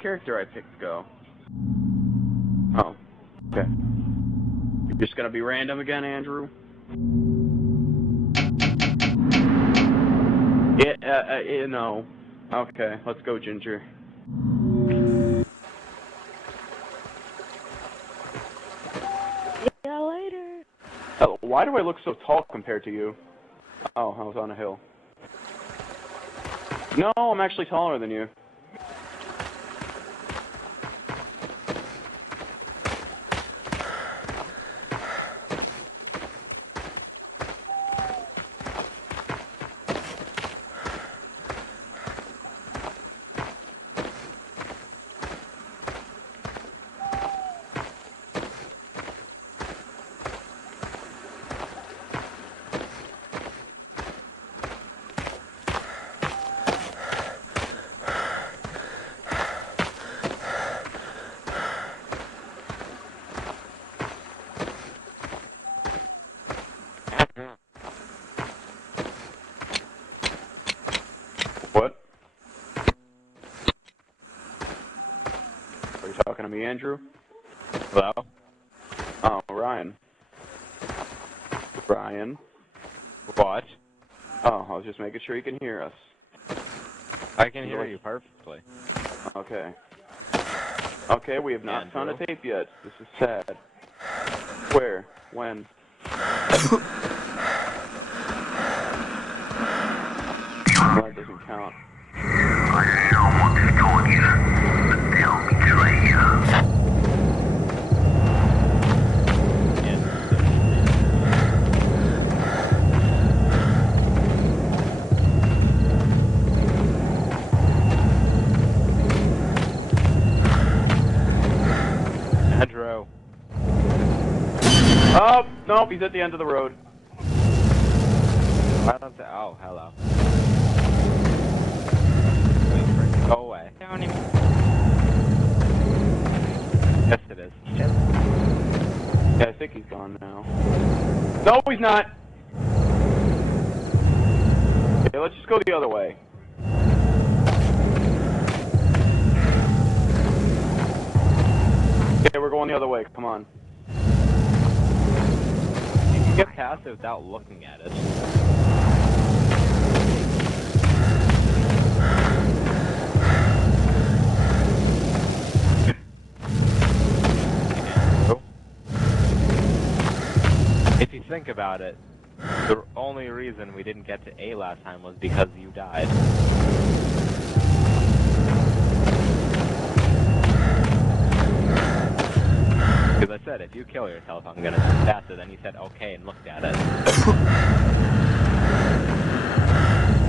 character I picked go? Oh, okay. You're just gonna be random again, Andrew? Yeah, no. Okay, let's go, Ginger. Yeah, later. Oh, why do I look so tall compared to you? Oh, I was on a hill. No, I'm actually taller than you. What? Are you talking to me, Andrew? Hello? Oh, Ryan. Ryan? What? Oh, I was just making sure you can hear us. I can hear you perfectly. Okay. Okay, we have not found a Andrew? tape yet. This is sad. Where? When? That doesn't count. Andrew. Oh, nope, he's at the end of the road. Why don't they? Oh, hello. Wait for it to go away. Don't even. Yes, it is. Yeah, I think he's gone now. No, he's not! Okay, let's just go the other way. Okay, we're going the other way, come on. You can get past it without looking at it. If you think about it, the only reason we didn't get to A last time was because you died. Because I said, if you kill yourself, I'm gonna pass it. Then you said, okay, and looked at it.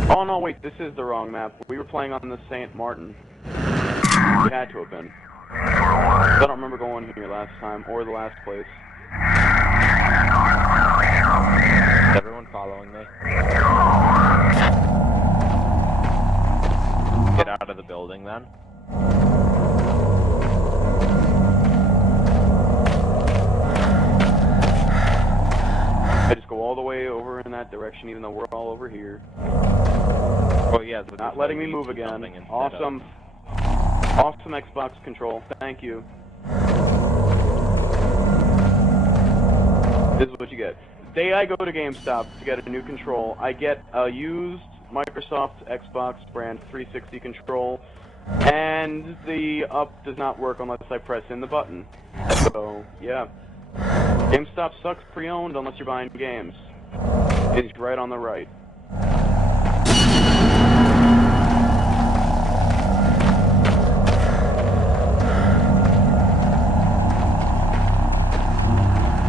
Oh no, wait, this is the wrong map. We were playing on the St. Martin. We had to have been. I don't remember going here last time, or the last place. Is everyone following me? Get out of the building, then. I just go all the way over in that direction, even though we're all over here. Well, yeah, so Not letting me move again. Awesome. Awesome Xbox control. Thank you. This is what you get. The day I go to GameStop to get a new control, I get a used Microsoft Xbox brand 360 control, and the up does not work unless I press in the button. So, yeah. GameStop sucks pre-owned unless you're buying games. It's right on the right.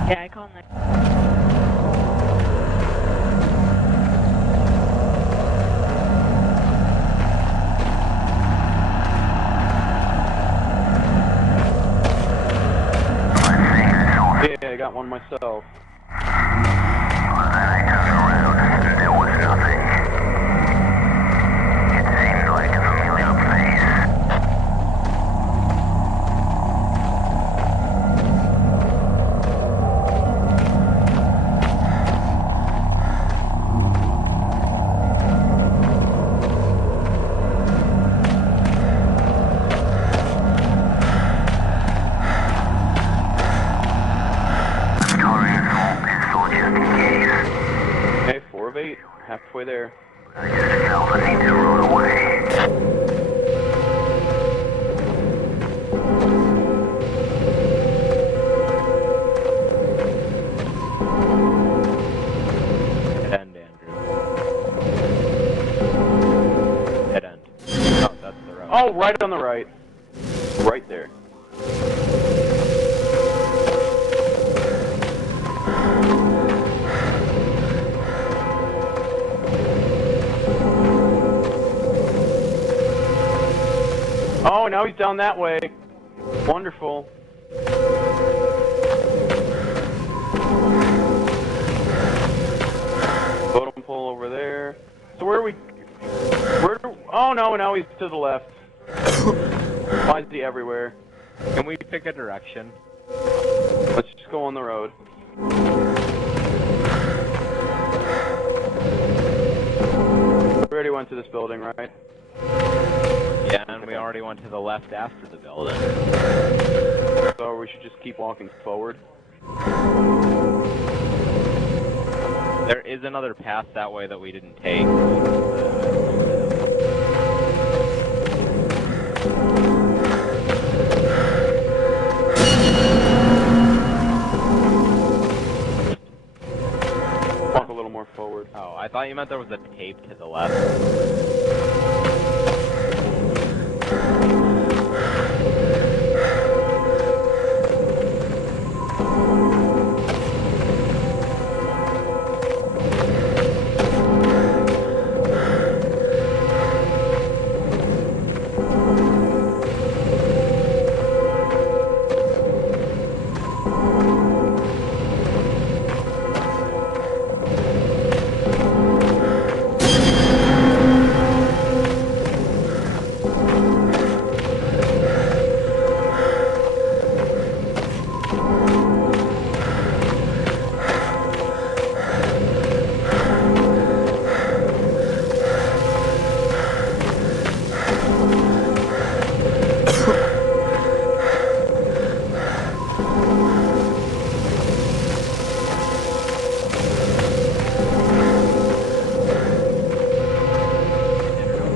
Yeah, I call next. Yeah, I got one myself. There was nothing. It seemed like a familiar place. halfway there. Yourself need to run away. Dead end, Andrew. Dead end. Oh, that's the road. Oh, right on the right. Right there. Oh, now he's down that way. Wonderful. Totem pole over there. So where are we? Oh no, now he's to the left. Why is he everywhere? Can we pick a direction? Let's just go on the road. We already went to this building, right? Yeah, and we already went to the left after the building. So we should just keep walking forward. There is another path that way that we didn't take. Walk a little more forward. Oh, I thought you meant there was a tape to the left.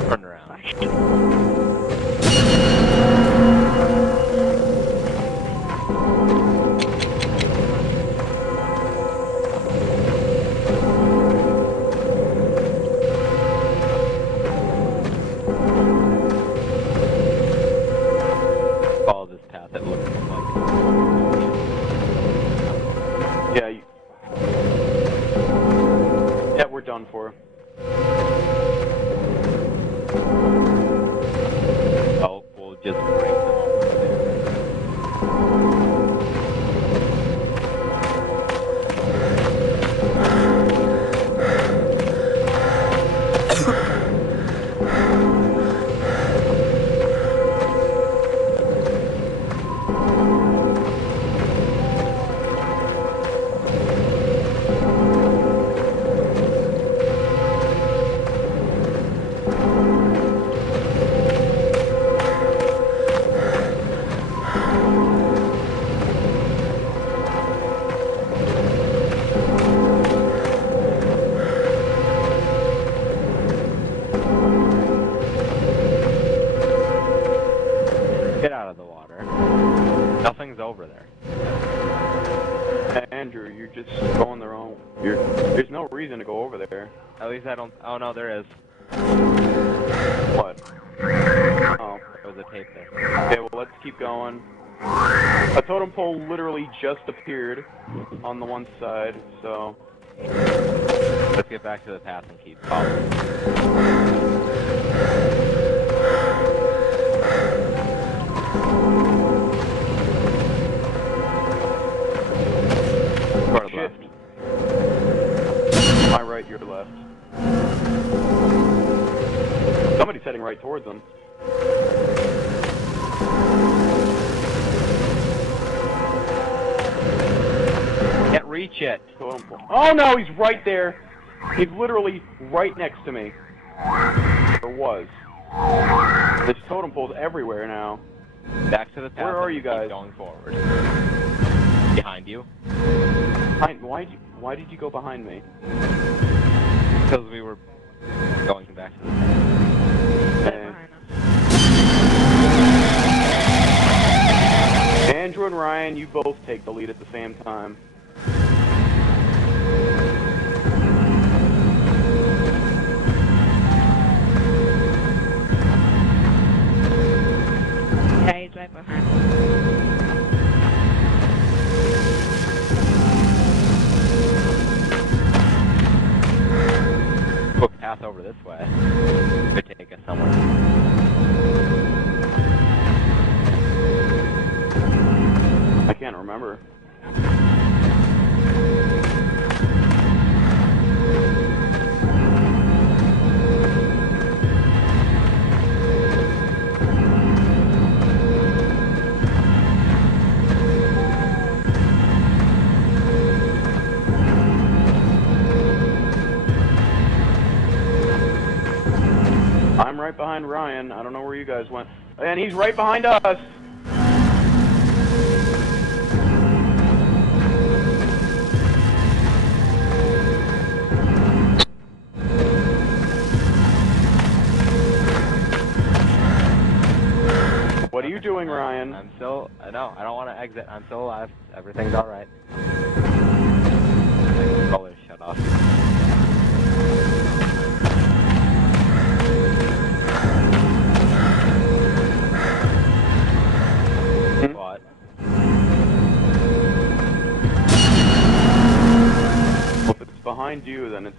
Turn around. Follow this path, it looks like. Yeah. Yeah, we're done for. Oh, we'll just break them over there. Get out of the water. Nothing's over there. Andrew, you're just going the wrong. There's no reason to go over there. At least I don't. Oh no, there is. What? Oh. There was a tape there. Okay, well, let's keep going. A totem pole literally just appeared on the one side, so... Let's get back to the path and keep following. Toward the Shit. left. My right, your left. Somebody's heading right towards them. Can't reach it. Totem pole. Oh no, he's right there. He's literally right next to me. Or was. There's totem poles everywhere now. Back to the path. Where are and you guys? Keep going forward. Behind you. Why did you go behind me? Because we were going back to the They're behind us. Andrew and Ryan, you both take the lead at the same time. Yeah, he's right behind us. Quick path over this way. Could take us somewhere. I can't remember. I'm right behind Ryan. I don't know where you guys went. And he's right behind us! What are you doing, Ryan? I'm still... No, I don't want to exit. I'm still alive. Everything's alright. My controller's shut off. What? Well, if it's behind you, then it's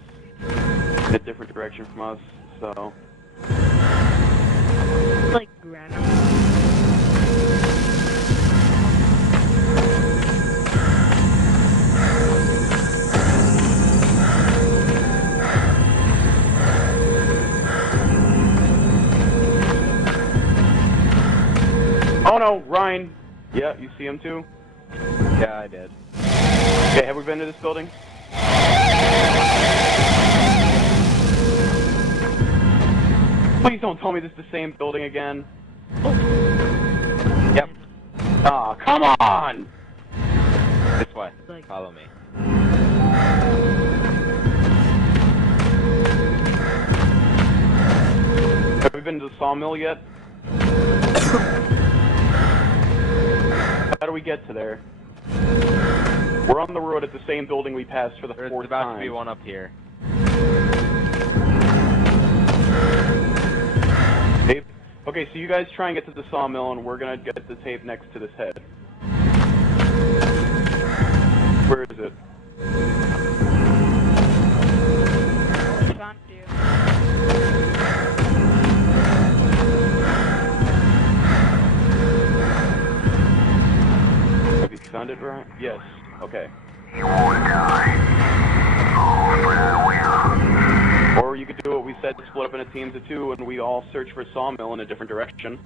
in a different direction from us, so... It's like random. Oh no, Ryan! Yeah, you see him too? Yeah, I did. Okay, have we been to this building? Please don't tell me this is the same building again. Yep. Ah, come on! This way. Like- Follow me. Have we been to the sawmill yet? How do we get to there? We're on the road at the same building we passed for the There's fourth about time. to be one up here. Tape? Okay, so you guys try and get to the sawmill, and we're gonna get the tape next to this head. Where is it? Found you. Have you found it, right? Yes. Okay. You won't die. Oh, but I will. Or you could do what we said, split up into teams of two, and we all search for a sawmill in a different direction.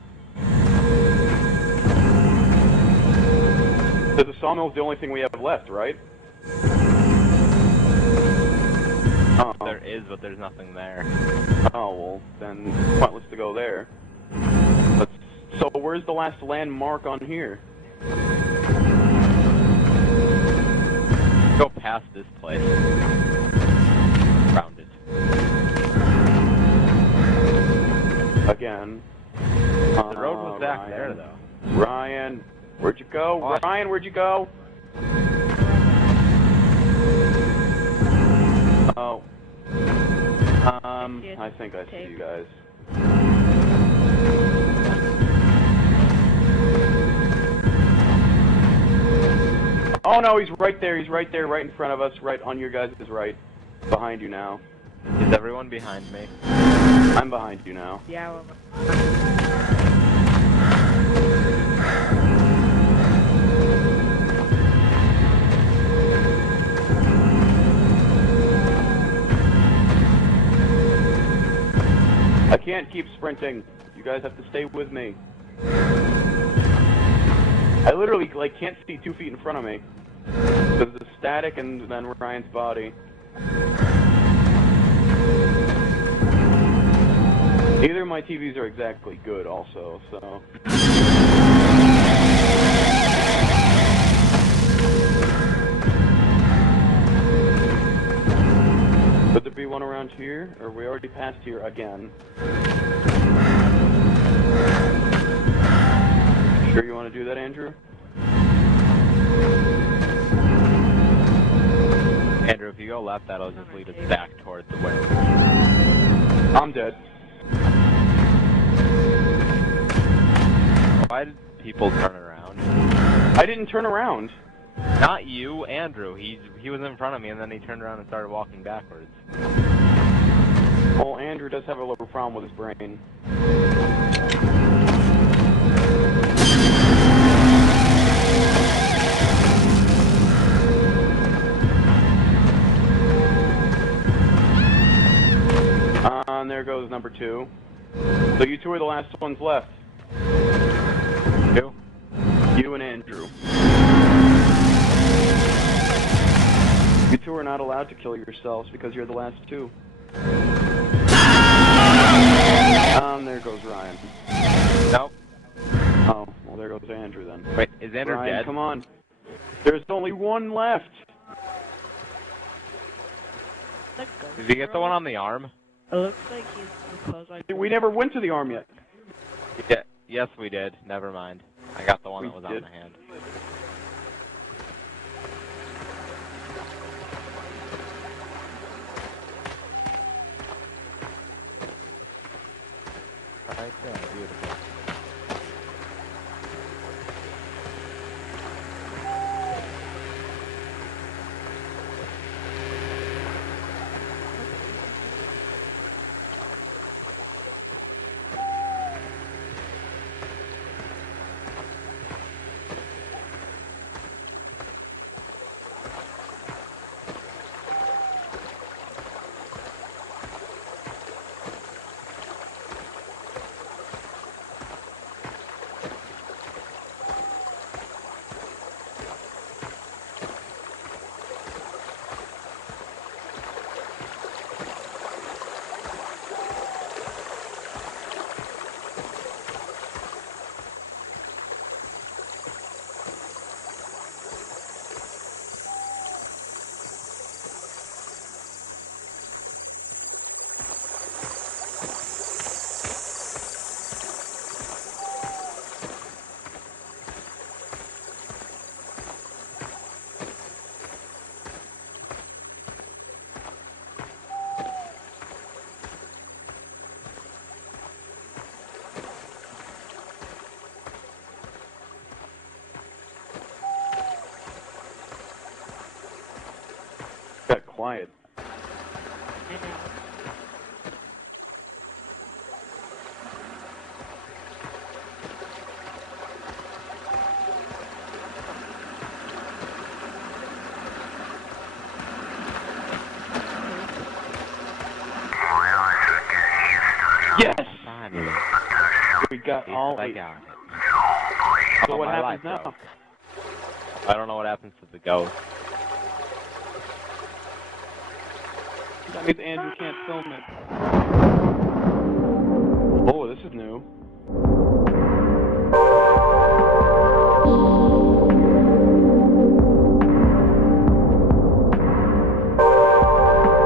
So the sawmill's the only thing we have left, right? Oh. There is, but there's nothing there. Oh, well, then it's pointless to go there. So where's the last landmark on here? Go past this place. Found it. Again. The road was back Ryan. there, though. Ryan, where'd you go? What? Ryan, where'd you go? Oh. I think I see you guys. Oh no, he's right there, right in front of us, right on your guys' right. Behind you now. Is everyone behind me? I'm behind you now. Yeah, well, I can't keep sprinting. You guys have to stay with me. I literally, like, can't see 2 feet in front of me. Because of the static and then Ryan's body. Neither of my TVs are exactly good also, so... Could there be one around around here, or we already passed here again. Sure you want to do that, Andrew? Andrew, if you go left, that'll just lead us back toward the way. I'm dead. Why did people turn around? I didn't turn around. Not you, Andrew. He was in front of me, and then he turned around and started walking backwards. Well, Andrew does have a little problem with his brain. And there goes number 2. So you two are the last ones left. Who? You and Andrew. You two are not allowed to kill yourselves because you're the last 2. There goes Ryan. Nope. Oh, well there goes Andrew then. Wait, is Andrew Ryan, dead? come on. There's only one left. Did you get the one on the arm? It looks like he's close. Like We never went to the arm yet. Yeah. Yes, we did. Never mind. I got the one that was on did. the hand. Right there, beautiful. Got quiet. I know. Yes! Finally. We got all I 8. got it. So Oh, what my happens life, now? I don't know what happens to the ghost. That means Andrew can't film it. Oh, this is new.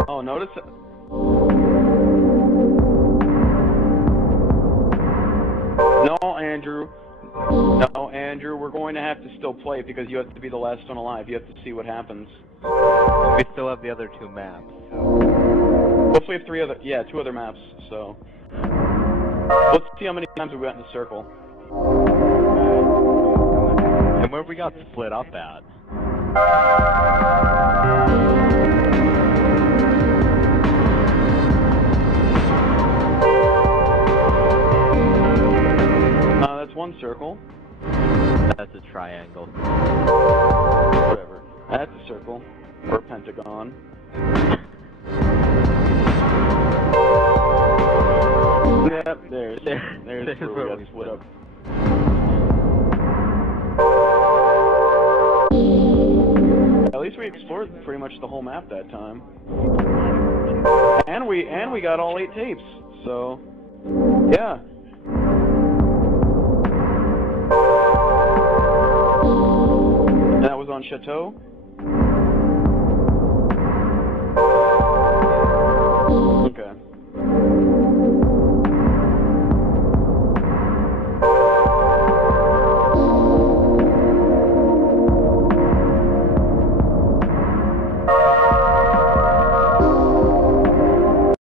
Oh, notice it. No, Andrew. No, Andrew, we're going to have to still play it because you have to be the last one alive. You have to see what happens. We still have the other 2 maps. Plus we have 2 other maps, so. Let's see how many times we went in the circle. And where we got split up at? That's one circle. That's a triangle. Whatever. That's a circle. Or a pentagon. Yep, there's where we got split up. At least we explored pretty much the whole map that time. And we got all 8 tapes, so yeah. And that was on Chateau.